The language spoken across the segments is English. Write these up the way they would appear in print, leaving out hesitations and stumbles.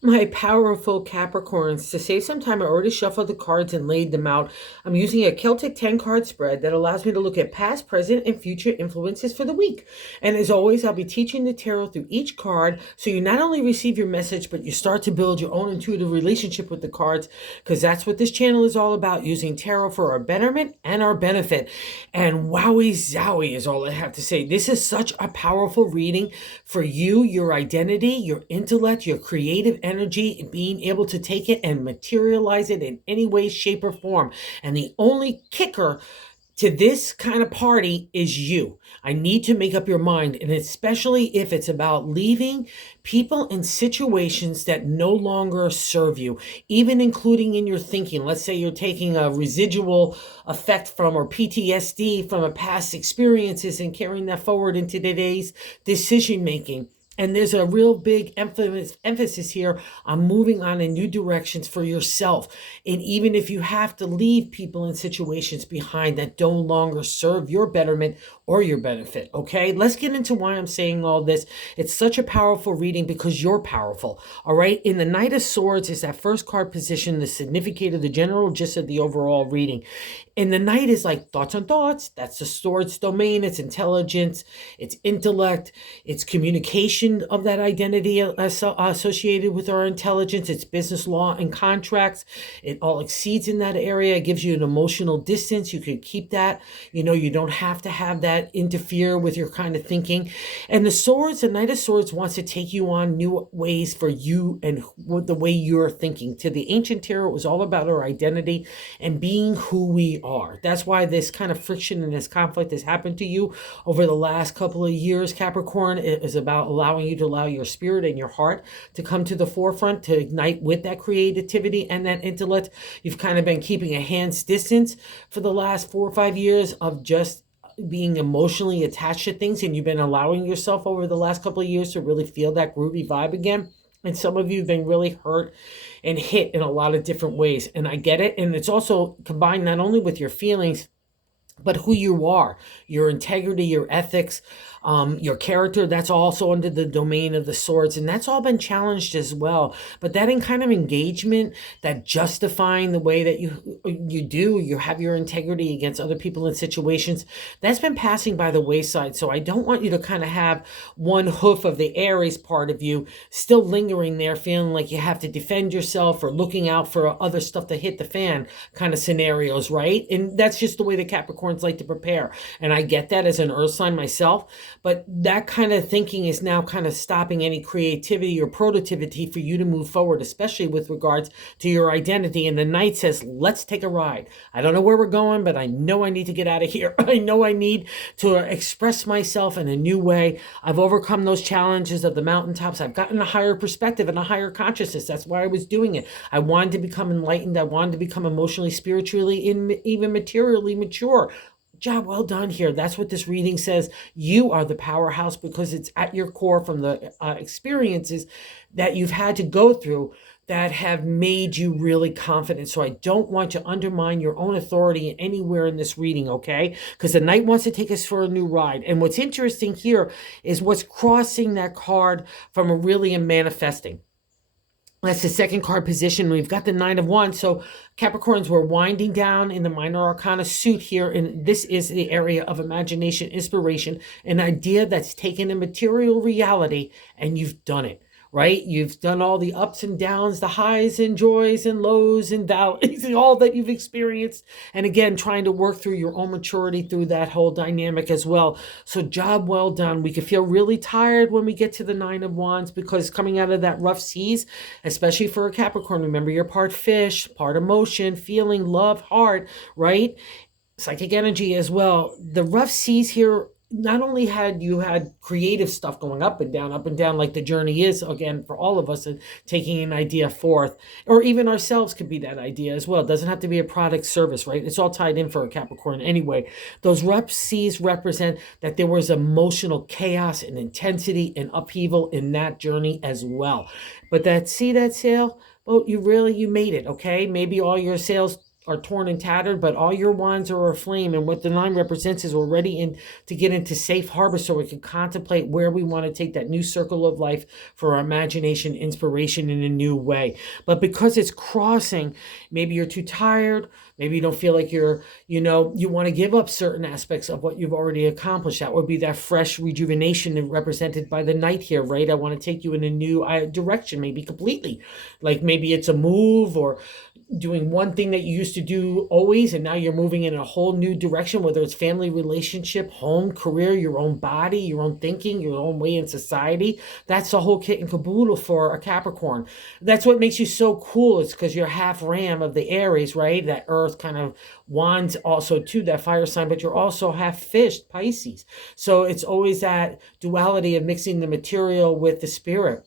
My powerful Capricorns, to save some time, I already shuffled the cards and laid them out. I'm using a Celtic 10 card spread that allows me to look at past, present, and future influences for the week. And as always, I'll be teaching the tarot through each card so you not only receive your message, but you start to build your own intuitive relationship with the cards, because that's what this channel is all about, using tarot for our betterment and our benefit. And wowie zowie is all I have to say. This is such a powerful reading for you, your identity, your intellect, your creative energy, and being able to take it and materialize it in any way, shape, or form. And the only kicker to this kind of party is you. I need to make up your mind, and especially if it's about leaving people and situations that no longer serve you, even including in your thinking. Let's say you're taking a residual effect from or PTSD from a past experiences and carrying that forward into today's decision making. And there's a real big emphasis here on moving on in new directions for yourself. And even if you have to leave people and situations behind that no longer serve your betterment or your benefit, okay? Let's get into why I'm saying all this. It's such a powerful reading because you're powerful, all right? In the Knight of Swords is that first card position, the significator, the general gist of the overall reading. And the Knight is like thoughts on thoughts. That's the Swords domain. It's intelligence, it's intellect, it's communication of that identity associated with our intelligence. It's business law and contracts. It all exceeds in that area. It gives you an emotional distance. You could keep that. You know, you don't have to have that interfere with your kind of thinking. And the Swords, the Knight of Swords wants to take you on new ways for you and the way you're thinking. To the ancient tarot, it was all about our identity and being who we are. That's why this kind of friction and this conflict has happened to you over the last couple of years, Capricorn. It is about allowing you to allow your spirit and your heart to come to the forefront, to ignite with that creativity and that intellect. You've kind of been keeping a hand's distance for the last 4 or 5 years of just being emotionally attached to things, and you've been allowing yourself over the last couple of years to really feel that groovy vibe again. And some of you have been really hurt and hit in a lot of different ways. And I get it. And it's also combined not only with your feelings, but who you are, your integrity, your ethics, your character. That's also under the domain of the Swords, and that's all been challenged as well. But that in kind of engagement, that justifying the way that you have your integrity against other people and situations, that's been passing by the wayside. So I don't want you to kind of have one hoof of the Aries part of you still lingering there, feeling like you have to defend yourself or looking out for other stuff to hit the fan kind of scenarios, right? And that's just the way the Capricorns like to prepare. And I get that as an earth sign myself, but that kind of thinking is now kind of stopping any creativity or productivity for you to move forward, especially with regards to your identity. And the Knight says, let's take a ride. I don't know where we're going, but I know I need to get out of here. I know I need to express myself in a new way. I've overcome those challenges of the mountaintops. I've gotten a higher perspective and a higher consciousness. That's why I was doing it. I wanted to become enlightened. I wanted to become emotionally, spiritually, and even materially mature. Job well done here. That's what this reading says. You are the powerhouse because it's at your core from the experiences that you've had to go through that have made you really confident. So I don't want to undermine your own authority anywhere in this reading, okay? Because the Knight wants to take us for a new ride. And what's interesting here is what's crossing that card from a really a manifesting. That's the second card position. We've got the Nine of Wands. So Capricorns, we're winding down in the minor arcana suit here. And this is the area of imagination, inspiration, an idea that's taken a material reality and you've done it, right? You've done all the ups and downs, the highs and joys and lows and valleys, and all that you've experienced. And again, trying to work through your own maturity through that whole dynamic as well. So job well done. We can feel really tired when we get to the Nine of Wands because coming out of that rough seas, especially for a Capricorn, remember you're part fish, part emotion, feeling, love, heart, right? Psychic energy as well. The rough seas here, not only had you had creative stuff going up and down, like the journey is, again, for all of us, and taking an idea forth, or even ourselves could be that idea as well. It doesn't have to be a product service, right? It's all tied in for a Capricorn anyway. Those rough seas represent that there was emotional chaos and intensity and upheaval in that journey as well. But that sail, well, you made it, okay? Maybe all your sails are torn and tattered, but all your wands are aflame. And what the 9 represents is we're ready to get into safe harbor so we can contemplate where we want to take that new circle of life for our imagination, inspiration in a new way. But because it's crossing, maybe you're too tired, maybe you don't feel like you want to give up certain aspects of what you've already accomplished. That would be that fresh rejuvenation represented by the Knight here, right? I want to take you in a new direction, maybe completely. Like maybe it's a move or doing one thing that you used to do always, and now you're moving in a whole new direction, whether it's family, relationship, home, career, your own body, your own thinking, your own way in society. That's the whole kit and caboodle for a Capricorn. That's what makes you so cool. It's because you're half ram of the Aries, right? That earth kind of wands also to that fire sign, but you're also half fish, Pisces. So it's always that duality of mixing the material with the spirit.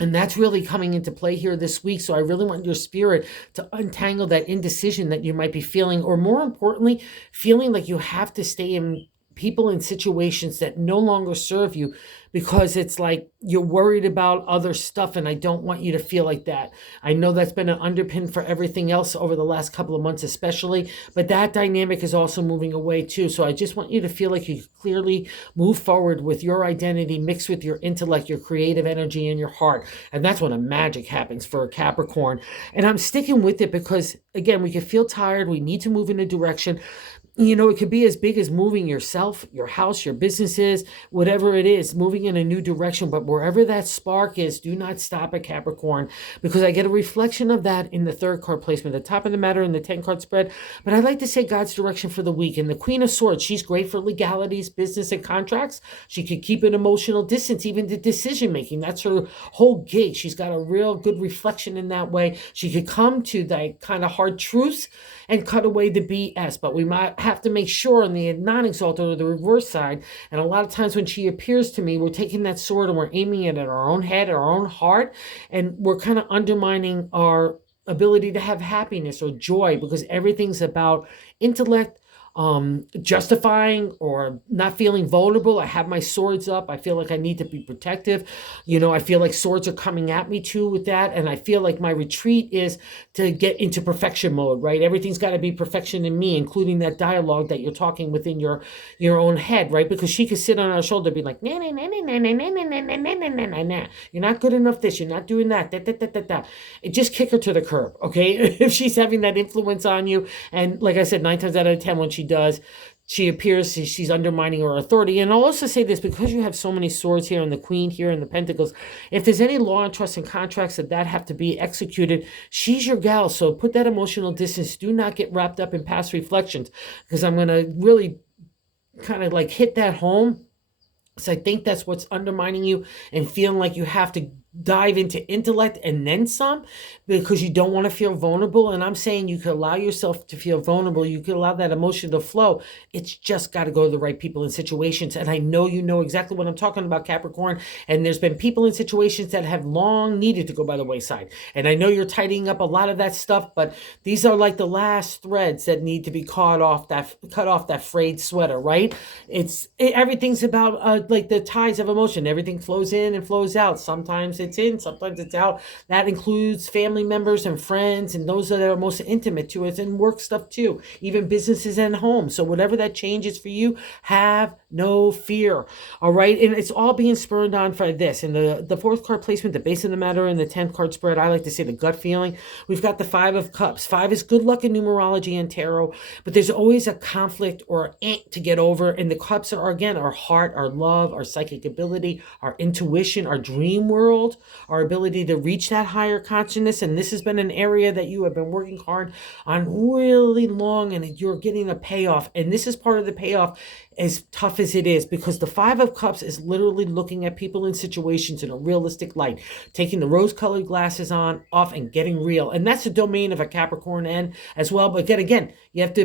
And that's really coming into play here this week. So I really want your spirit to untangle that indecision that you might be feeling, or more importantly, feeling like you have to stay in people in situations that no longer serve you because it's like you're worried about other stuff, and I don't want you to feel like that. I know that's been an underpin for everything else over the last couple of months especially, but that dynamic is also moving away too. So I just want you to feel like you clearly move forward with your identity mixed with your intellect, your creative energy, and your heart. And that's when a magic happens for a Capricorn. And I'm sticking with it because, again, we can feel tired. We need to move in a direction. It could be as big as moving yourself, your house, your businesses, whatever it is, moving in a new direction. But wherever that spark is, do not stop at Capricorn, because I get a reflection of that in the 3rd card placement, the top of the matter in the 10-card spread. But I'd like to say God's direction for the week. And the Queen of Swords, she's great for legalities, business, and contracts. She could keep an emotional distance, even to decision making. That's her whole gig. She's got a real good reflection in that way. She could come to that kind of hard truths and cut away the BS. But we might have to make sure on the non-exalted or the reverse side, and a lot of times when she appears to me, we're taking that sword and we're aiming it at our own head, our own heart, and we're kind of undermining our ability to have happiness or joy, because everything's about intellect, justifying or not feeling vulnerable. I have my swords up. I feel like I need to be protective. I feel like swords are coming at me too with that. And I feel like my retreat is to get into perfection mode, right? Everything's got to be perfection in me, including that dialogue that you're talking within your own head, right? Because she could sit on our shoulder and be like, nah, nah, nah, nah, nah, nah, nah, nah, nah, nah, nah, nah, nah. You're not good enough this, you're not doing that, da, da, da, da, da. Just kick her to the curb, okay? If she's having that influence on you. And like I said, 9 times out of 10, when she does, she appears she's undermining her authority. And I'll also say this, because you have so many swords here and the Queen here and the Pentacles, if there's any law and trust and contracts that have to be executed, she's your gal. So put that emotional distance. Do not get wrapped up in past reflections, because I'm going to really kind of like hit that home. So I think that's what's undermining you and feeling like you have to dive into intellect and then some, because you don't want to feel vulnerable. And I'm saying you could allow yourself to feel vulnerable. You could allow that emotion to flow. It's just got to go to the right people and situations. And I know you know exactly what I'm talking about, Capricorn. And there's been people in situations that have long needed to go by the wayside. And I know you're tidying up a lot of that stuff, but these are like the last threads that need to be cut off that frayed sweater, right? Everything's about like the ties of emotion. Everything flows in and flows out. Sometimes it's in, sometimes it's out. That includes family members and friends and those that are most intimate to us, and work stuff too, even businesses and homes. So whatever that change is for you, have no fear. All right. And it's all being spurred on by this. And the 4th card placement, the base of the matter, and the 10th card spread, I like to say the gut feeling. We've got the 5 of Cups. 5 is good luck in numerology and tarot, but there's always a conflict or to get over. And the cups are, again, our heart, our love, our psychic ability, our intuition, our dream world, our ability to reach that higher consciousness. And this has been an area that you have been working hard on really long, and you're getting a payoff. And this is part of the payoff, as tough as it is, because the 5 of Cups is literally looking at people and situations in a realistic light, taking the rose-colored glasses off and getting real. And that's the domain of a Capricorn N as well. But again, you have to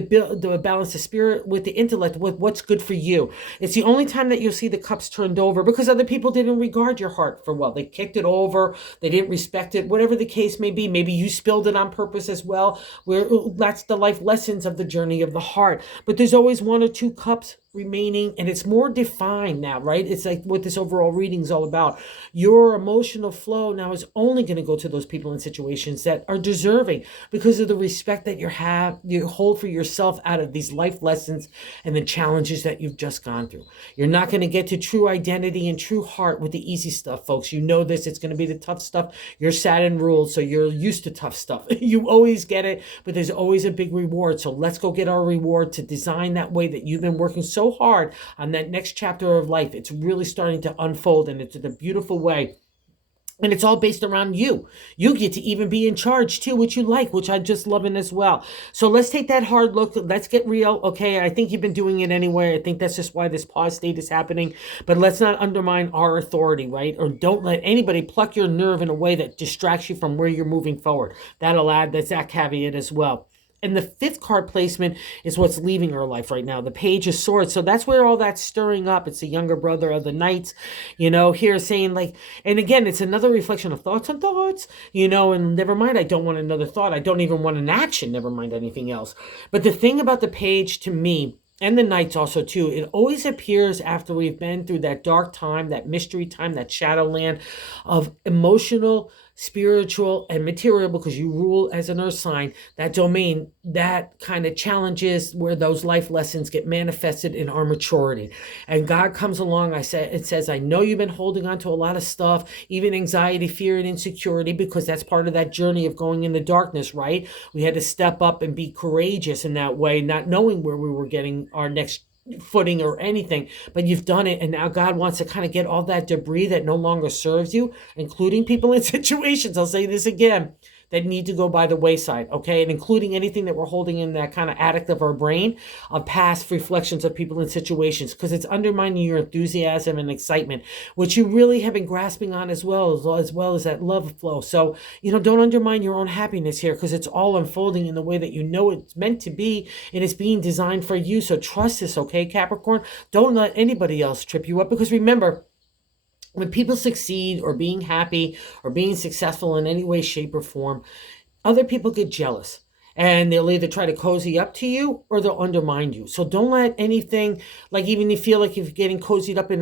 balance the spirit with the intellect, with what's good for you. It's the only time that you'll see the cups turned over, because other people didn't regard your heart for well. They kicked it over, they didn't respect it, whatever the case may be. Maybe you spilled it on purpose as well, where that's the life lessons of the journey of the heart. But there's always 1 or 2 cups remaining, and it's more defined now, right? It's like what this overall reading is all about. Your emotional flow now is only going to go to those people and situations that are deserving because of the respect that you hold for yourself out of these life lessons and the challenges that you've just gone through. You're not going to get to true identity and true heart with the easy stuff, folks. You know this. It's going to be the tough stuff. You're Saturn ruled, so you're used to tough stuff. You always get it, but there's always a big reward. So let's go get our reward to design that way that you've been working so hard on that next chapter of life. It's really starting to unfold, and it's in a beautiful way. And it's all based around you. You get to even be in charge too, which you like, which I just loving as well. So let's take that hard look. Let's get real. Okay, I think you've been doing it anyway. I think that's just why this pause state is happening. But let's not undermine our authority, right? Or don't let anybody pluck your nerve in a way that distracts you from where you're moving forward. That's that caveat as well. And the fifth card placement is what's leaving our life right now. The Page of Swords. So that's where all that's stirring up. It's the younger brother of the Knights, here saying like, and again, it's another reflection of thoughts on thoughts, and never mind, I don't want another thought. I don't even want an action, never mind anything else. But the thing about the Page to me, and the Knights also too, it always appears after we've been through that dark time, that mystery time, that shadowland of emotional, spiritual, and material, because you rule as an earth sign, that domain, that kind of challenges where those life lessons get manifested in our maturity. And God comes along, it says, I know you've been holding on to a lot of stuff, even anxiety, fear, and insecurity, because that's part of that journey of going in the darkness, right? We had to step up and be courageous in that way, not knowing where we were getting our next footing or anything, but you've done it, and now God wants to kind of get all that debris that no longer serves you, including people in situations, I'll say this again, that need to go by the wayside, okay? And including anything that we're holding in that kind of attic of our brain of past reflections of people in situations, because it's undermining your enthusiasm and excitement, which you really have been grasping on as well as that love flow. So, don't undermine your own happiness here, because it's all unfolding in the way that you know it's meant to be, and it's being designed for you. So trust this, okay, Capricorn? Don't let anybody else trip you up, because remember, when people succeed or being happy or being successful in any way, shape, or form, other people get jealous. And they'll either try to cozy up to you or they'll undermine you. So don't let anything, like even you feel like you're getting cozied up in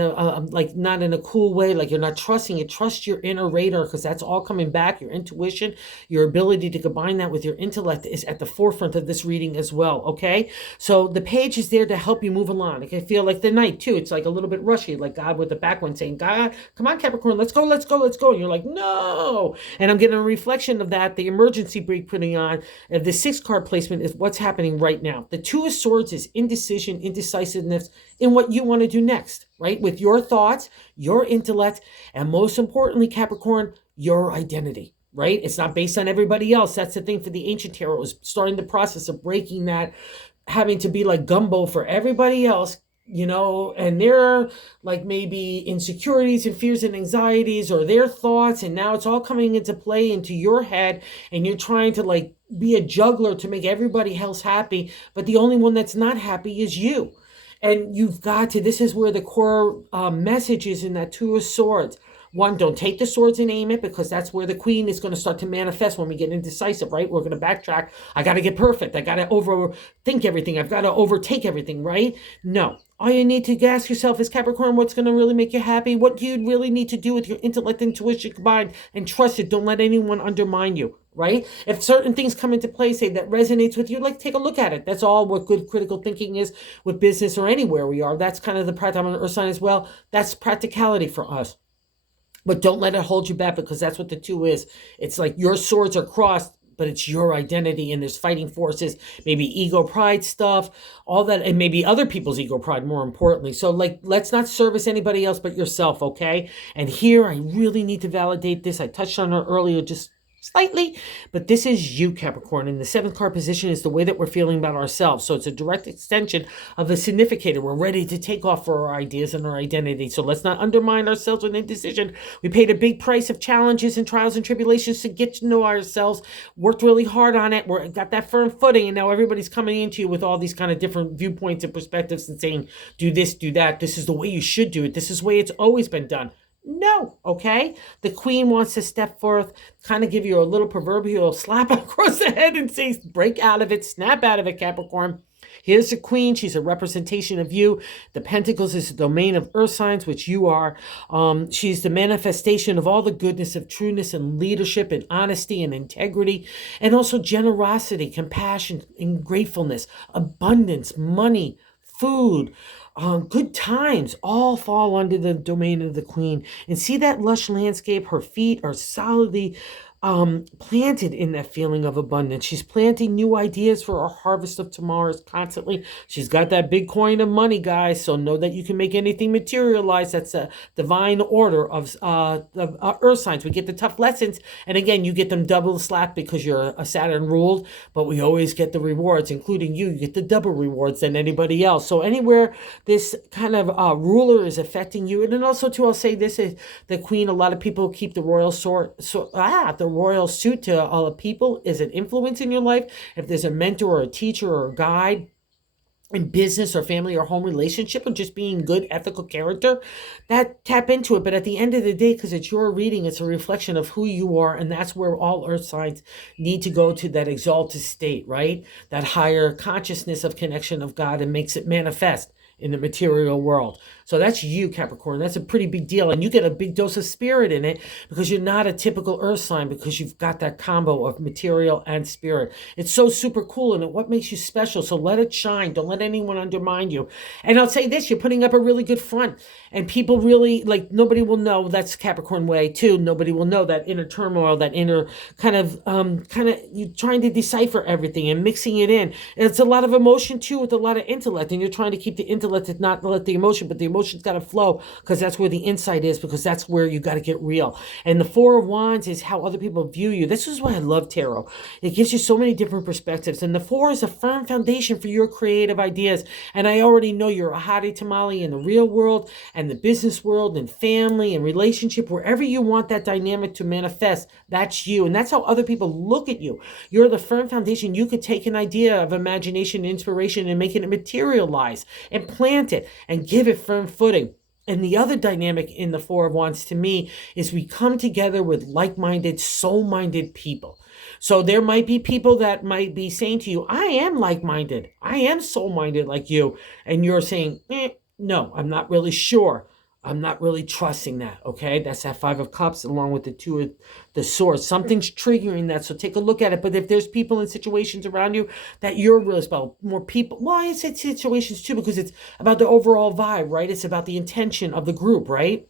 like not in a cool way, like you're not trusting it. Trust your inner radar, because that's all coming back. Your intuition, your ability to combine that with your intellect is at the forefront of this reading as well, okay? So the Page is there to help you move along. Like I feel like the Knight too, it's like a little bit rushy, like God with the back one saying, God, come on, Capricorn, let's go, let's go, let's go. And you're like, no. And I'm getting a reflection of that, the emergency brake putting on, this sixth card placement is what's happening right now. The Two of Swords is indecision, indecisiveness in what you want to do next, right? With your thoughts, your intellect, and most importantly, Capricorn, your identity, right? It's not based on everybody else. That's the thing for the ancient tarot. It was starting the process of breaking that, having to be like gumbo for everybody else, and their like maybe insecurities and fears and anxieties or their thoughts, and now it's all coming into play into your head, and you're trying to like be a juggler to make everybody else happy, but the only one that's not happy is you. And you've got to, this is where the core message is in that Two of Swords. One, don't take the swords and aim it, because that's where the Queen is going to start to manifest when we get indecisive, right? We're going to backtrack. I got to get perfect. I got to overthink everything. I've got to overtake everything, right? No. All you need to ask yourself is, Capricorn, what's going to really make you happy? What do you really need to do with your intellect and intuition combined? And trust it. Don't let anyone undermine you, right? If certain things come into play, say that resonates with you, like take a look at it. That's all what good critical thinking is with business or anywhere we are. That's kind of the practical on Earth sign as well. That's practicality for us. But don't let it hold you back, because that's what the two is. It's like your swords are crossed, but it's your identity, and there's fighting forces, maybe ego pride stuff, all that, and maybe other people's ego pride more importantly. So like, let's not service anybody else but yourself, okay? And here I really need to validate this. I touched on it earlier, just slightly, but this is you, Capricorn, and the seventh card position is the way that we're feeling about ourselves. So it's a direct extension of the significator. We're ready to take off for our ideas and our identity. So let's not undermine ourselves with indecision. We paid a big price of challenges and trials and tribulations to get to know ourselves, worked really hard on it, we got that firm footing, and now everybody's coming into you with all these kind of different viewpoints and perspectives and saying, do this, do that, this is the way you should do it, this is the way it's always been done. No, okay? The Queen wants to step forth, kind of give you a little proverbial slap across the head and say, break out of it, snap out of it, Capricorn. Here's the Queen. She's a representation of you. The Pentacles is the domain of earth signs, which you are. She's the manifestation of all the goodness of trueness and leadership and honesty and integrity, and also generosity, compassion, and gratefulness, abundance, money, food, good times, all fall under the domain of the Queen. And see that lush landscape? Her feet are solidly planted in that feeling of abundance. She's planting new ideas for our harvest of tomorrows constantly. She's got that big coin of money, guys. So know that you can make anything materialize. That's a divine order of the earth signs. We get the tough lessons, and again, you get them double slapped because you're a Saturn ruled, but we always get the rewards, including you. You get the double rewards than anybody else. So anywhere this kind of ruler is affecting you, and then also too, I'll say this is the Queen. A lot of people keep the royal the royal suit to all the people is an influence in your life. If there's a mentor or a teacher or a guide in business or family or home relationship, and just being good ethical character, that tap into it. But at the end of the day, because it's your reading, it's a reflection of who you are, and that's where all earth signs need to go to, that exalted state, right? That higher consciousness of connection of God, and makes it manifest in the material world. So that's you, Capricorn. That's a pretty big deal. And you get a big dose of spirit in it because you're not a typical earth sign, because you've got that combo of material and spirit. It's so super cool. And what makes you special? So let it shine. Don't let anyone undermine you. And I'll say this, you're putting up a really good front, and people really, like, nobody will know. That's Capricorn way too. Nobody will know that inner turmoil, that inner kind of you trying to decipher everything and mixing it in. And it's a lot of emotion too, with a lot of intellect, and you're trying to keep the intellect, not let the emotion, but the emotion's got to flow, because that's where the insight is, because that's where you got to get real. And the Four of Wands is how other people view you. This is why I love tarot. It gives you so many different perspectives. And the Four is a firm foundation for your creative ideas. And I already know you're a hottie tamale in the real world and the business world and family and relationship, wherever you want that dynamic to manifest. That's you. And that's how other people look at you. You're the firm foundation. You could take an idea of imagination, inspiration, and make it materialize and plant it and give it firm footing. And the other dynamic in the Four of Wands to me is we come together with like-minded, soul-minded people. So there might be people that might be saying to you, I am like-minded, I am soul-minded like you. And you're saying, no, I'm not really sure. I'm not really trusting that, okay? That's that Five of Cups along with the Two of the Swords. Something's triggering that, so take a look at it. But if there's people in situations around you that you're really about, more people, well, I said situations too, because it's about the overall vibe, right? It's about the intention of the group, right?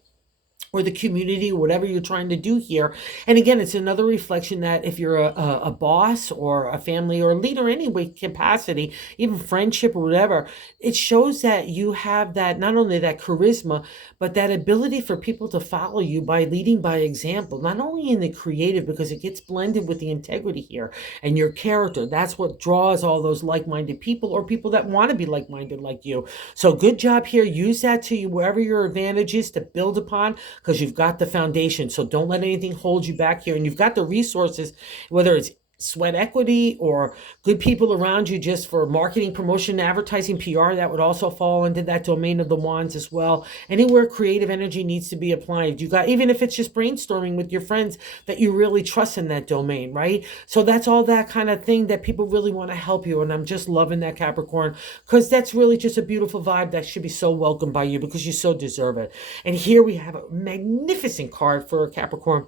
Or the community, whatever you're trying to do here. And again, it's another reflection that if you're a boss or a family or a leader, any way capacity, even friendship or whatever, it shows that you have that, not only that charisma, but that ability for people to follow you by leading by example, not only in the creative, because it gets blended with the integrity here and your character. That's what draws all those like-minded people, or people that want to be like-minded like you. So good job here. Use that to you wherever your advantage is to build upon, because you've got the foundation. So don't let anything hold you back here. And you've got the resources, whether it's sweat equity or good people around you just for marketing, promotion, advertising, PR, that would also fall into that domain of the wands as well. Anywhere creative energy needs to be applied. You got, even if it's just brainstorming with your friends that you really trust in that domain, right? So that's all that kind of thing that people really want to help you. And I'm just loving that, Capricorn, because that's really just a beautiful vibe that should be so welcomed by you, because you so deserve it. And here we have a magnificent card for Capricorn.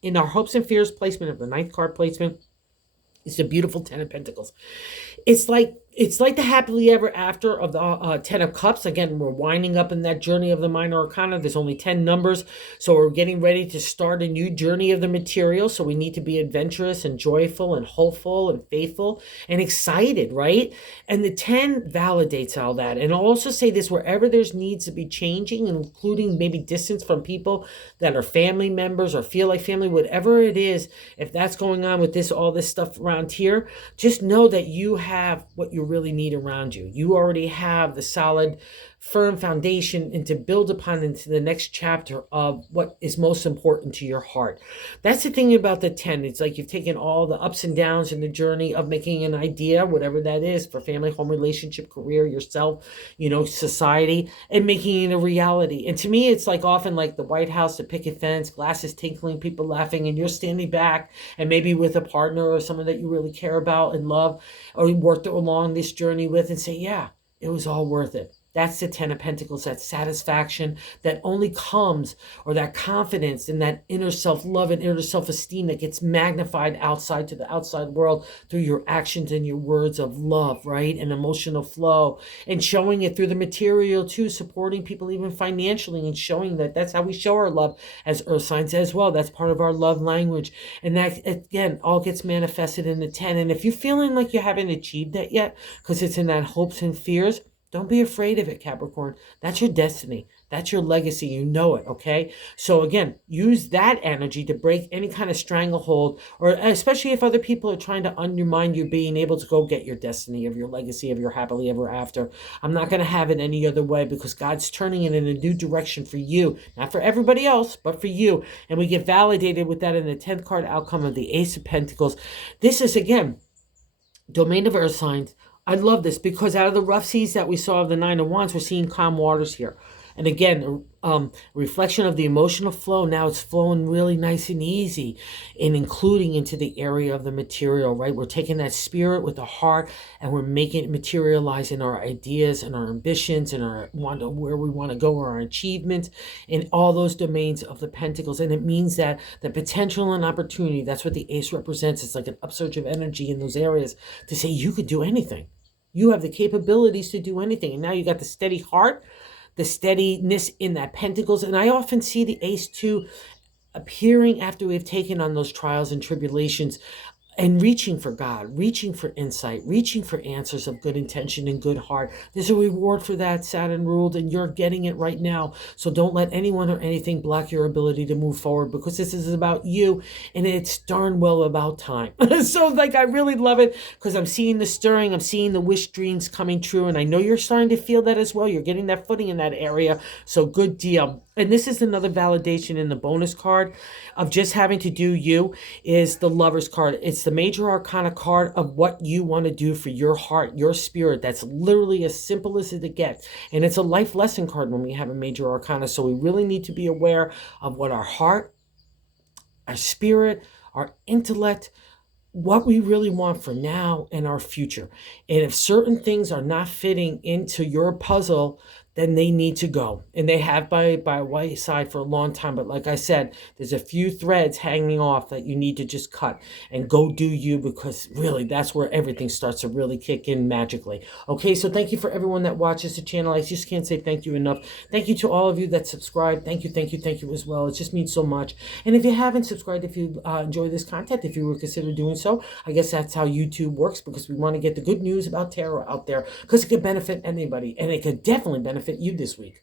In our hopes and fears placement of the 9th card placement, it's a beautiful 10 of Pentacles. It's like the happily ever after of the 10 of Cups. Again, we're winding up in that journey of the minor arcana. There's only 10 numbers. So we're getting ready to start a new journey of the material. So we need to be adventurous and joyful and hopeful and faithful and excited, right? And the 10 validates all that. And I'll also say this, wherever there's needs to be changing, including maybe distance from people that are family members or feel like family, whatever it is, if that's going on with this, all this stuff around here, just know that you have what you really need around you. You already have the solid firm foundation and to build upon into the next chapter of what is most important to your heart. That's the thing about the 10. It's like you've taken all the ups and downs in the journey of making an idea, whatever that is, for family, home, relationship, career, yourself, society, and making it a reality. And to me, it's like often like the White House, the picket fence, glasses tinkling, people laughing, and you're standing back and maybe with a partner or someone that you really care about and love or you worked along this journey with and say, yeah, it was all worth it. That's the 10 of Pentacles, that satisfaction that only comes, or that confidence and that inner self-love and inner self-esteem that gets magnified outside to the outside world through your actions and your words of love, right? And emotional flow, and showing it through the material too, supporting people even financially and showing that that's how we show our love as earth signs as well. That's part of our love language. And that, again, all gets manifested in the 10. And if you're feeling like you haven't achieved that yet, because it's in that hopes and fears, don't be afraid of it, Capricorn. That's your destiny. That's your legacy. You know it, okay? So again, use that energy to break any kind of stranglehold, or especially if other people are trying to undermine you being able to go get your destiny, of your legacy, of your happily ever after. I'm not going to have it any other way, because God's turning it in a new direction for you. Not for everybody else, but for you. And we get validated with that in the 10th card outcome of the Ace of Pentacles. This is, again, domain of earth signs. I love this because out of the rough seas that we saw of the 9 of Wands, we're seeing calm waters here. And again, reflection of the emotional flow. Now it's flowing really nice and easy, and including into the area of the material, right? We're taking that spirit with the heart and we're making it materialize in our ideas and our ambitions and where we want to go, or our achievements in all those domains of the Pentacles. And it means that the potential and opportunity, that's what the Ace represents. It's like an upsurge of energy in those areas to say you could do anything. You have the capabilities to do anything. And now you got the steady heart, the steadiness in that Pentacles. And I often see the Ace too appearing after we've taken on those trials and tribulations, and reaching for God, reaching for insight, reaching for answers of good intention and good heart. There's a reward for that, Saturn ruled, and you're getting it right now. So don't let anyone or anything block your ability to move forward, because this is about you, and it's darn well about time. So like, I really love it, because I'm seeing the stirring, I'm seeing the wish dreams coming true, and I know you're starting to feel that as well. You're getting that footing in that area. So good deal. And this is another validation in the bonus card of just having to do you, is the Lover's card. It's the major arcana card of what you want to do for your heart, your spirit. That's literally as simple as it gets. And it's a life lesson card when we have a major arcana. So we really need to be aware of what our heart, our spirit, our intellect, what we really want for now and our future. And if certain things are not fitting into your puzzle, then they need to go. And they have by White side for a long time. But like I said, there's a few threads hanging off that you need to just cut and go do you, because really that's where everything starts to really kick in magically. Okay, so thank you for everyone that watches the channel. I just can't say thank you enough. Thank you to all of you that subscribe. Thank you as well. It just means so much. And if you haven't subscribed, if you enjoy this content, if you would consider doing so, I guess that's how YouTube works, because we want to get the good news about tarot out there, because it could benefit anybody, and it could definitely benefit you this week.